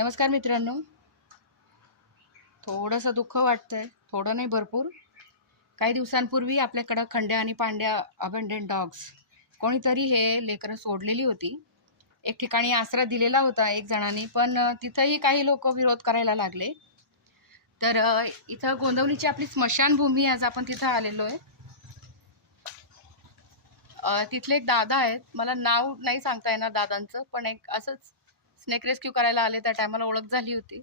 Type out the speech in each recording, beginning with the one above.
नमस्कार मित्रांनो, थोडंसं दुःख वाटतंय, थोडं नाही भरपूर. काही दिवसांपूर्वी आपल्याकडं खंड्या आणि पांड्या अबंडंट डॉग्स कोणीतरी हे लेकरं सोडलेली होती. एक ठिकाणी आसरा दिलेला होता एक जणांनी, पण तिथंही काही लोक विरोध करायला लागले. तर इथं गोंदवलीची आपली स्मशानभूमी, आज आपण तिथं आलेलो आहे. तिथले एक दादा आहेत, मला नाव नाही सांगता येणार दादांचं, पण एक असंच स्नेक रेस्क्यू करायला आले त्या टायमाला ओळख झाली होती.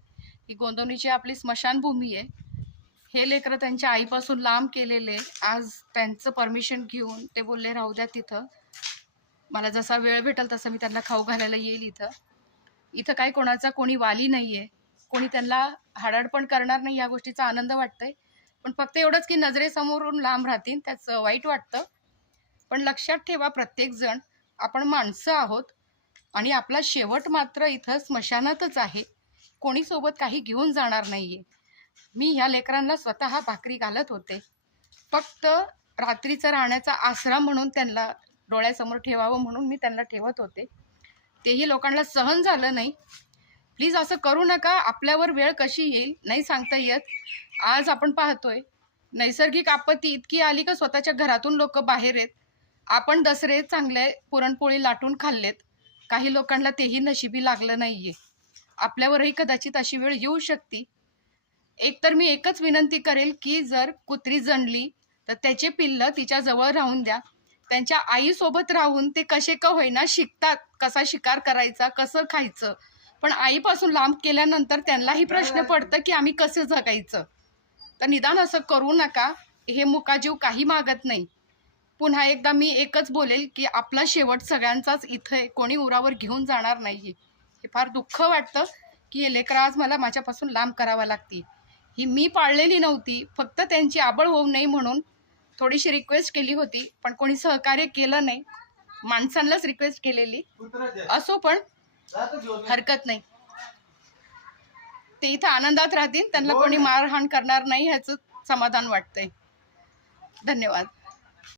ही गोंदवलीची आपली स्मशानभूमी आहे. हे लेकरं त्यांच्या आईपासून लांब केलेले, आज त्यांचं परमिशन घेऊन ते बोलले राहू द्या तिथं, मला जसा वेळ भेटेल तसं मी त्यांना खाऊ घालायला येईल. इथं काही कोणाचा कोणी वाली नाही आहे, कोणी त्यांना हाडाडपण करणार नाही, या गोष्टीचा आनंद वाटतंय. पण फक्त एवढंच की नजरेसमोरून लांब राहतील, त्याचं वाईट वाटतं. पण लक्षात ठेवा, प्रत्येकजण आपण माणसं आहोत आणि आपला शेवट मात्र इथं स्मशानातच आहे. कोणी सोबत काही घेऊन जाणार नाहीये. मी ह्या लेकरांना स्वतः भाकरी घालत होते, फक्त रात्रीचा राहण्याचा आसरा म्हणून, त्यांना डोळ्यासमोर ठेवावं म्हणून मी त्यांना ठेवत होते. तेही लोकांना सहन झालं नाही. प्लीज असं करू नका. आपल्यावर वेळ कशी येईल नाही सांगता येत. आज आपण पाहतोय नैसर्गिक आपत्ती इतकी आली का स्वतःच्या घरातून लोक बाहेर आहेत. आपण दसरे चांगले पुरणपोळी लाटून खाल्लेत, काही लोकांना तेही नशिबी लागलं नाहीये. आपल्यावरही कदाचित अशी वेळ येऊ शकते. एकतर मी एकच विनंती करेल की जर कुत्री जणली तर त्याचे पिल्लं तिच्या जवळ राहून द्या. त्यांच्या आईसोबत राहून ते कसे का होईना शिकतात, कसा शिकार करायचा, कसं खायचं. पण आईपासून लांब केल्यानंतर त्यांनाही प्रश्न पडतं की आम्ही कसं जगायचं. तर निदान असं करू नका. हे मुकाजीव काही मागत नाही. पुन्हा एकदा मी एकच बोलेल की आपला शेवट सगळ्यांचाच इथे, कोणी उरावर घेऊन जाणार नाहीये. हे फार दुःख वाटतं की हे लेकरं आज मला माझ्यापासून लांब करावं लागतील. ही मी पाळलेली नव्हती, फक्त त्यांची आबळ होऊ नये म्हणून थोडीशी रिक्वेस्ट केली होती, पण कोणी सहकार्य केलं नाही. माणसांनाच रिक्वेस्ट केलेली. असो, पण हरकत नाही. ते इथं आनंदात राहतील, त्यांना कोणी मारहाण करणार नाही ह्याचं समाधान वाटतंय. धन्यवाद.